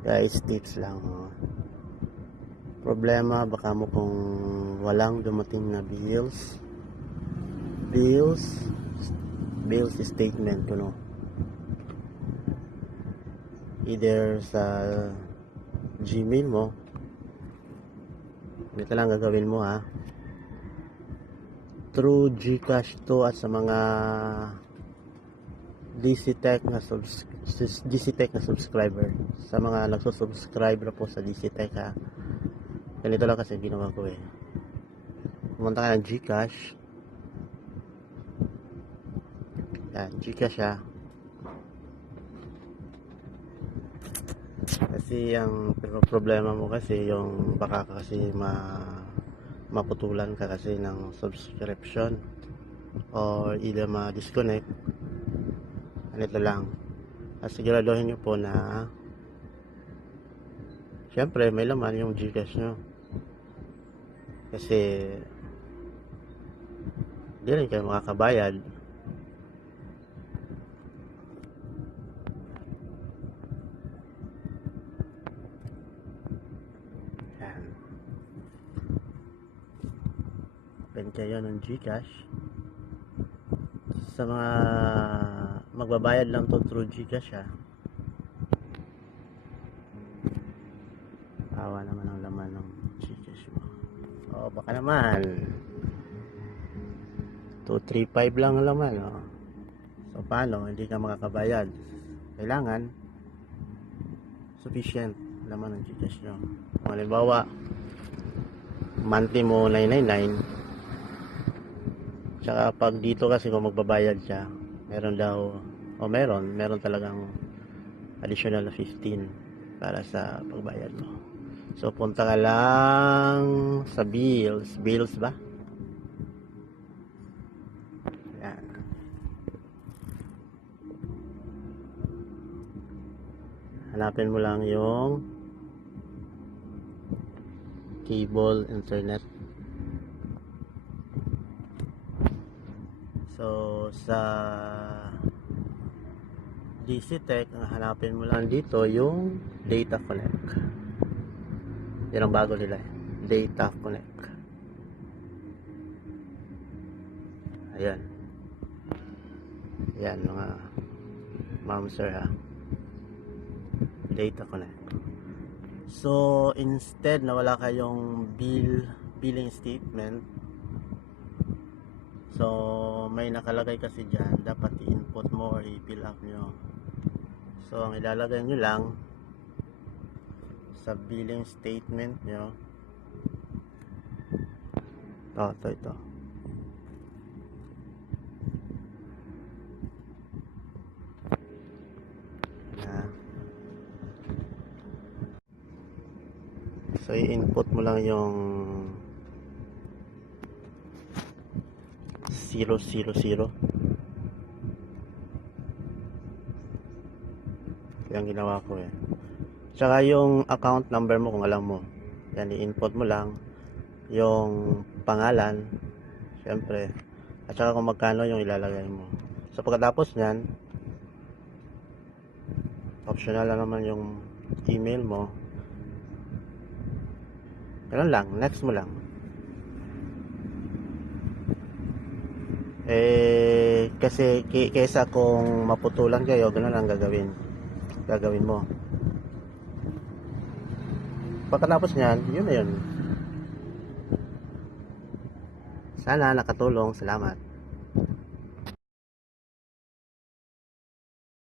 Guys, tips lang. Problema baka mo kung walang dumating na bills statement, either sa Gmail mo. Ito lang gagawin mo, ha, through GCash to, at sa mga DCTech na subscriber, sa mga nagsusubscribe na po sa DCTech, ha. Ganito lang kasi ginawa ko, pumunta ka ng GCash. Yan, GCash, ha. Kasi ang problema mo kasi yung baka kasi maputulan ka kasi ng subscription, or either ma-disconnect. Ganito lang. At siguraduhin nyo po na syempre may laman yung GCash nyo, kasi di rin kayo makakabayad. Yan. Open kayo ng GCash. Sa mga magbabayad lang to through GCash, ha. Awa naman ang laman ng GCash mo. Baka naman 235 lang ang laman, So paano hindi ka makakabayad? Kailangan sufficient laman ng GCash nyo. Kung halimbawa monthly mo 999, tsaka pag dito kasi kung magbabayad siya, meron talagang additional na 15 para sa pagbayad mo. So punta ka lang sa bills ba? Yan. Hanapin mo lang yung cable internet. So sa DCTech, ang hanapin mo lang dito yung Data Connect. Yan ang bago nila, Data Connect. Ayan mga ma'am sir, ha, Data Connect. So instead na wala kayong billing statement, so may nakalagay kasi dyan, dapat i-input mo or i-fill up nyo. So ang ilalagay nyo lang sa billing statement nyo, ito na. So i-input mo lang yung 000. Yan ginawa ko, Tsaka yung account number mo kung alam mo. Yan, i-input mo lang yung pangalan, syempre, at saka kung magkano yung ilalagay mo. So pagkatapos nyan, optional lang naman yung email mo. Ganun lang, next mo lang. Kasi kaysa kung maputulan kayo, ganun lang gagawin mo. Pagkatapos nyan, yun na yun. Sana nakatulong. Salamat.